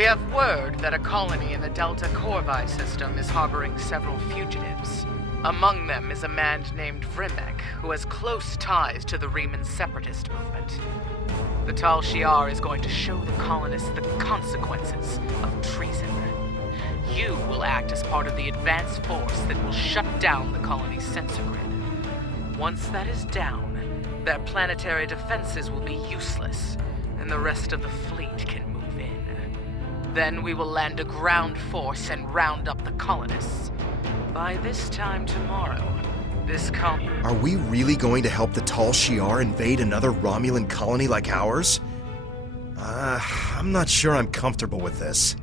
We have word that a colony in the Delta Corvi system is harboring several fugitives. Among them is a man named Vrimek, who has close ties to the Riemann separatist movement. The Tal Shiar is going to show the colonists the consequences of treason. You will act as part of the advanced force that will shut down the colony's sensor grid. Once that is down, their planetary defenses will be useless, and the rest of the fleet can move in. Then we will land a ground force and round up the colonists. By this time tomorrow, this colony... Are we really going to help the Tal Shiar invade another Romulan colony like ours? I'm not sure I'm comfortable with this.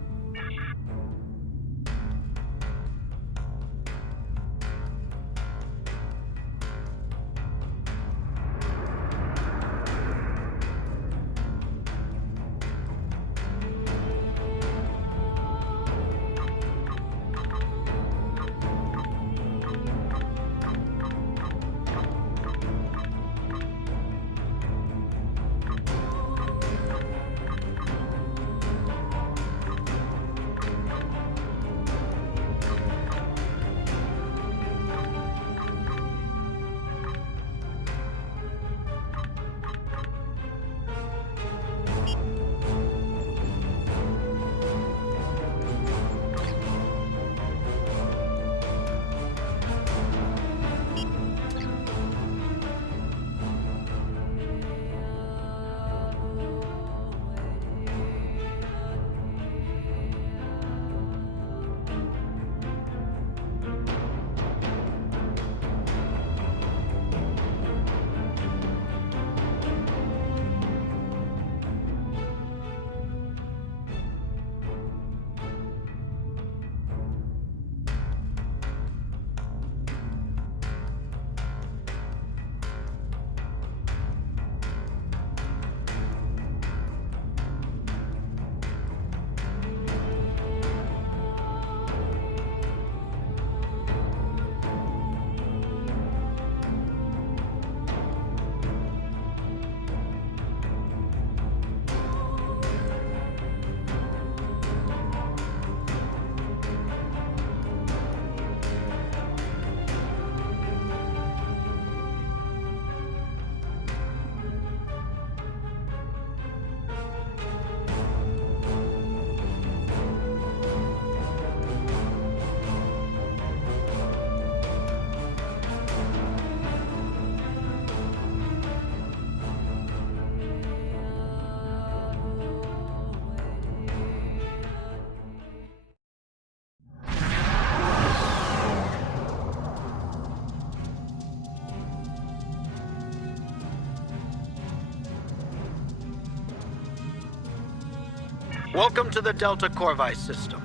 Welcome to the Delta Corvi system.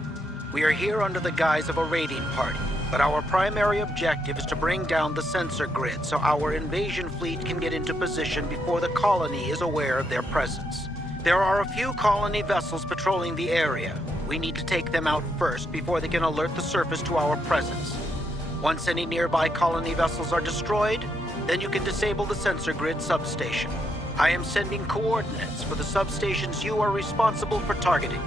We are here under the guise of a raiding party, but our primary objective is to bring down the sensor grid so our invasion fleet can get into position before the colony is aware of their presence. There are a few colony vessels patrolling the area. We need to take them out first before they can alert the surface to our presence. Once any nearby colony vessels are destroyed, then you can disable the sensor grid substation. I am sending coordinates for the substations you are responsible for targeting.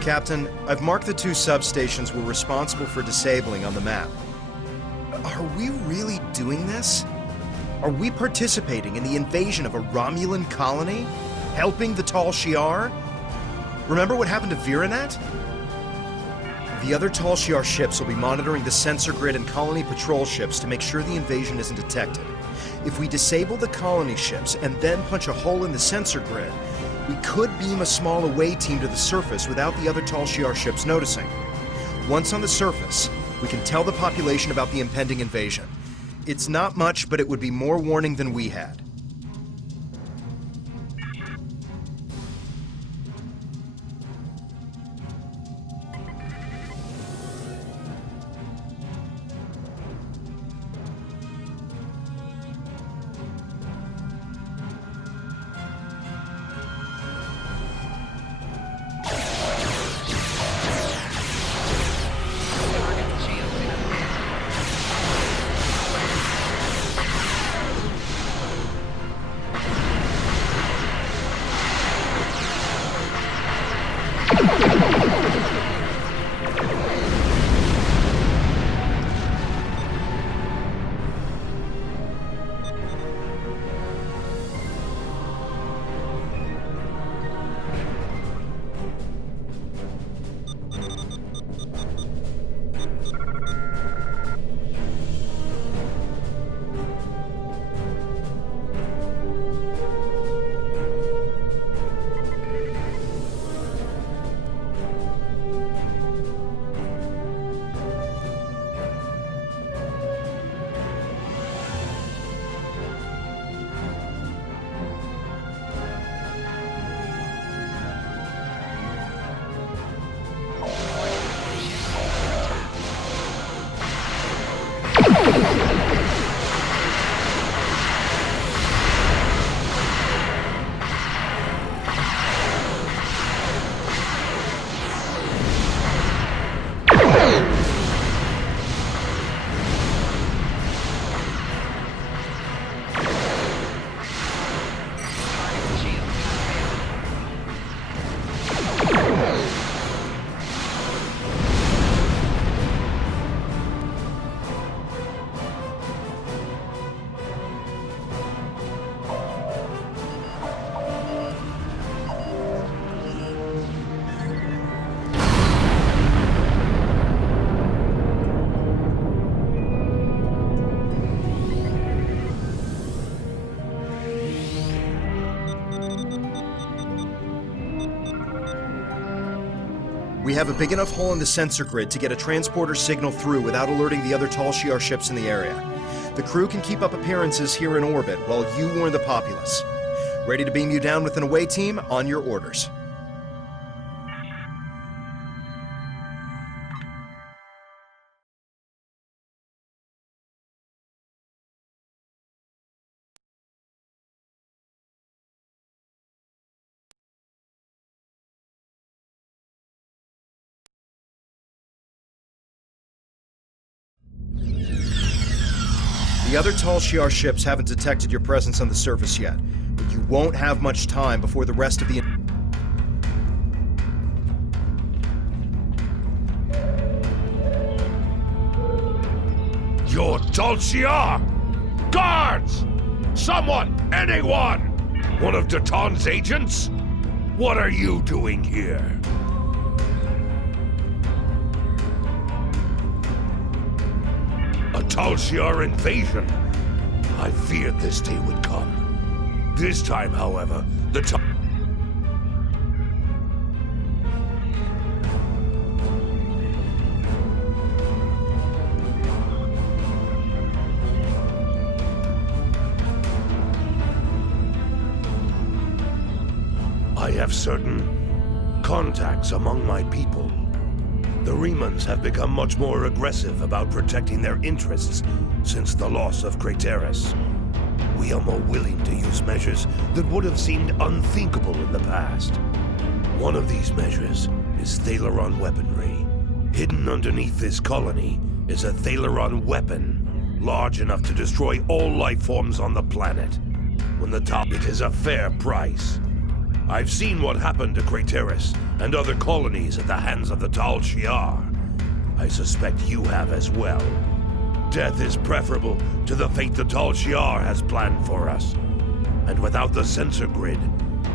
Captain, I've marked the two substations we're responsible for disabling on the map. Are we really doing this? Are we participating in the invasion of a Romulan colony? Helping the Tal Shiar? Remember what happened to Viranet? The other Tal Shiar ships will be monitoring the sensor grid and colony patrol ships to make sure the invasion isn't detected. If we disable the colony ships and then punch a hole in the sensor grid, we could beam a small away team to the surface without the other Tal Shiar ships noticing. Once on the surface, we can tell the population about the impending invasion. It's not much, but it would be more warning than we had. We have a big enough hole in the sensor grid to get a transporter signal through without alerting the other Tal Shiar ships in the area. The crew can keep up appearances here in orbit while you warn the populace. Ready to beam you down with an away team? On your orders. The other Tal Shiar ships haven't detected your presence on the surface yet, but you won't have much time before the rest of the... You're Tal Shiar! Guards! Someone! Anyone! One of Daton's agents? What are you doing here? A Tal Shiar invasion? I feared this day would come. This time, however, the Tal... I have certain contacts among my people. The Remans have become much more aggressive about protecting their interests since the loss of Craterus. We are more willing to use measures that would have seemed unthinkable in the past. One of these measures is Thalaron weaponry. Hidden underneath this colony is a Thalaron weapon, large enough to destroy all life forms on the planet. When the top, it is a fair price. I've seen what happened to Craterus and other colonies at the hands of the Tal Shiar. I suspect you have as well. Death is preferable to the fate the Tal Shiar has planned for us. And without the sensor grid,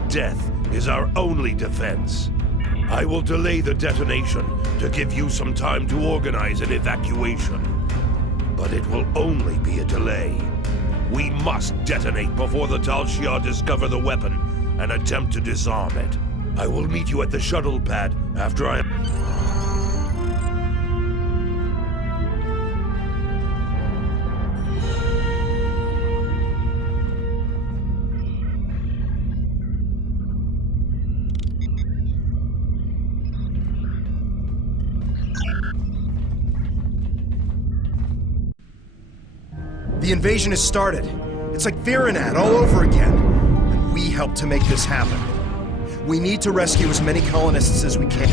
death is our only defense. I will delay the detonation to give you some time to organize an evacuation. But it will only be a delay. We must detonate before the Tal Shiar discover the weapon and attempt to disarm it. I will meet you at the shuttle pad after I... The invasion has started. It's like Virenat all over again. And we helped to make this happen. We need to rescue as many colonists as we can.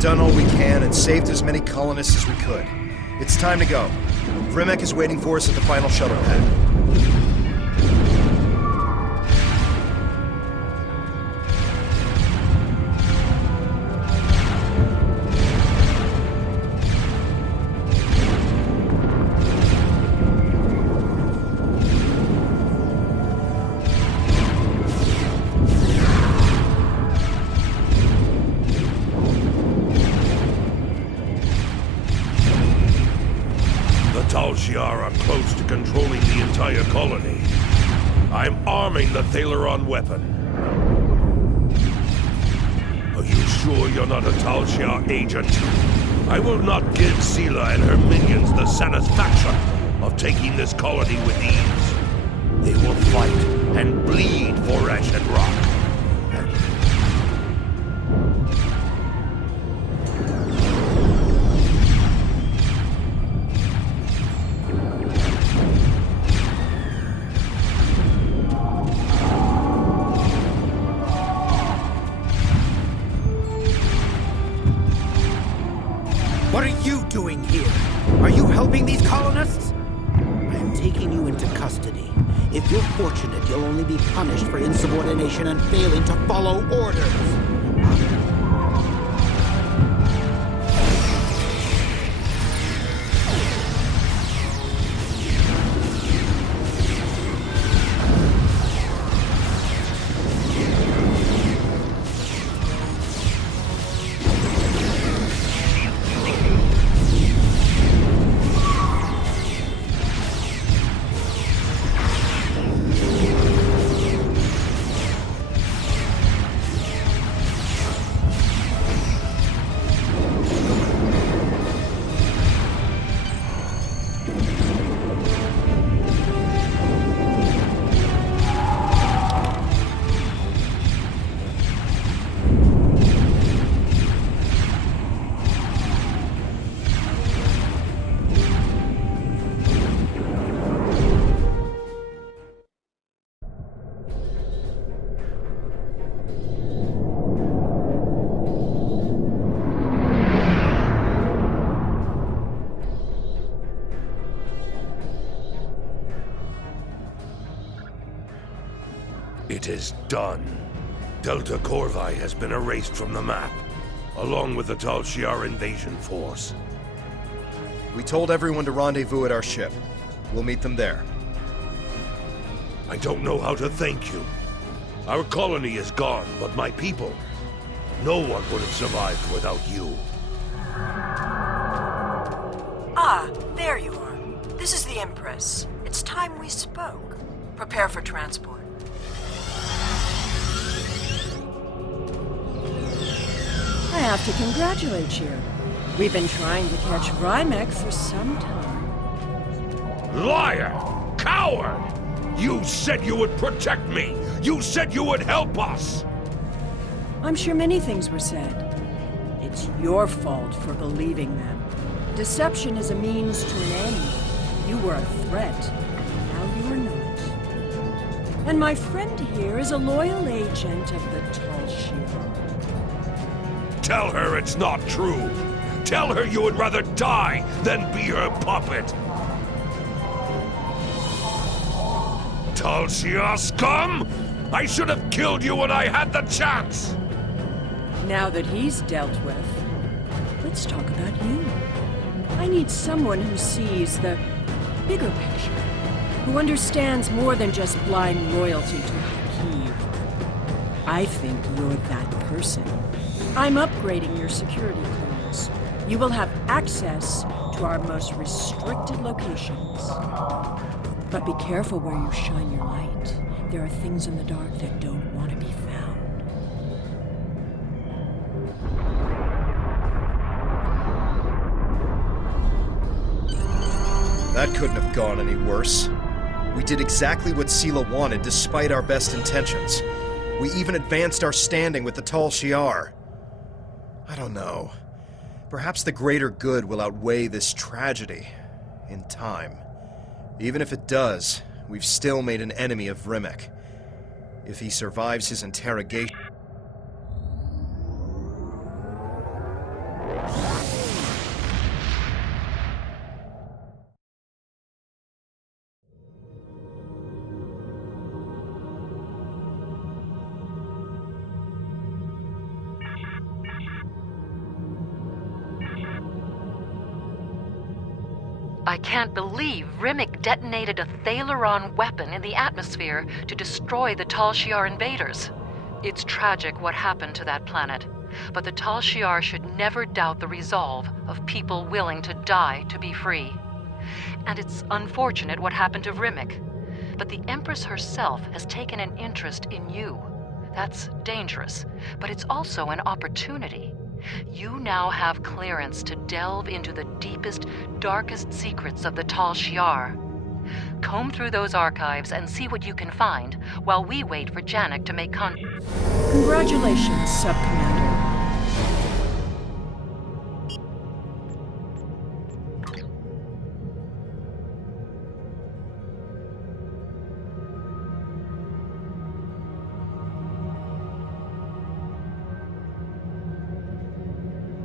done all we can and saved as many colonists as we could. It's time to go. Vrimek is waiting for us at the final shuttle pad. Are close to controlling the entire colony. I'm arming the Thaleron weapon. Are you sure you're not a Tal Shiar agent? I will not give Sela and her minions the satisfaction of taking this colony with ease. They will fight and bleed for Ash and Rock. What are you doing here? Are you helping these colonists? I am taking you into custody. If you're fortunate, you'll only be punished for insubordination and failing to follow orders. It is done. Delta Corvi has been erased from the map, along with the Tal Shiar invasion force. We told everyone to rendezvous at our ship. We'll meet them there. I don't know how to thank you. Our colony is gone, but my people... No one would have survived without you. Ah, there you are. This is the Empress. It's time we spoke. Prepare for transport. I have to congratulate you. We've been trying to catch Vrimek for some time. Liar! Coward! You said you would protect me! You said you would help us! I'm sure many things were said. It's your fault for believing them. Deception is a means to an end. You were a threat. Now you are not. And my friend here is a loyal agent of the Tal Shiar. Tell her it's not true. Tell her you would rather die than be her puppet. Tal Shiar scum! I should have killed you when I had the chance! Now that he's dealt with, let's talk about you. I need someone who sees the bigger picture, who understands more than just blind loyalty to Hakiv. I think you're that person. I'm upgrading your security clearance. You will have access to our most restricted locations. But be careful where you shine your light. There are things in the dark that don't want to be found. That couldn't have gone any worse. We did exactly what Sela wanted despite our best intentions. We even advanced our standing with the Tal Shiar. I don't know. Perhaps the greater good will outweigh this tragedy in time. Even if it does, we've still made an enemy of Vrimek. If he survives his interrogation... I can't believe Rimmick detonated a Thaleron weapon in the atmosphere to destroy the Tal Shiar invaders. It's tragic what happened to that planet, but the Tal Shiar should never doubt the resolve of people willing to die to be free. And it's unfortunate what happened to Rimmick, but the Empress herself has taken an interest in you. That's dangerous, but it's also an opportunity. You now have clearance to delve into the deepest, darkest secrets of the Tal Shiar. Comb through those archives and see what you can find while we wait for Janek to make contact. Congratulations, Sub-Commander.